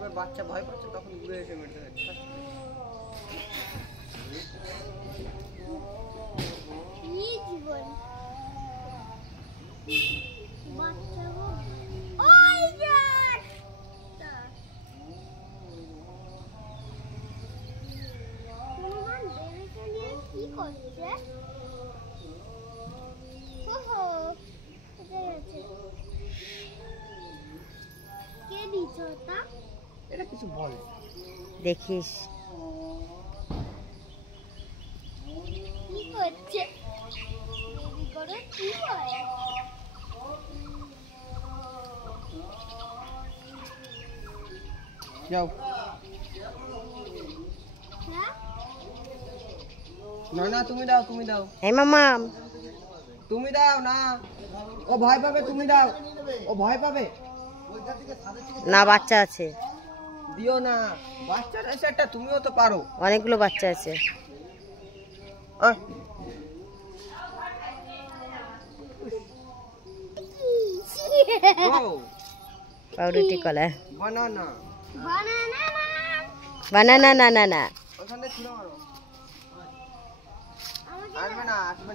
এবার বাচ্চা ভয় পাচ্ছে তখন ঘুরে এসে মেরে দেবে। এটা কিছু বলে দেখিস কি করছে বেবি করে কি করে যাও হ্যাঁ না না তুমি দাও তুমি দাও। এই মামা তুমি দাও না, ও ভয় পাবে। তুমি দাও, ও ভয় পাবে না, বাচ্চা আছে, দিও না। বাচ্চার আছে একটা, তুমিও তো পারো। অনেকগুলো বাচ্চা আছে। আহ, ও পাউরুটি কলা বানানা বানানা বানানা না না না ওখানে ছিল মারো। আমাকে আসবে না আসবে না।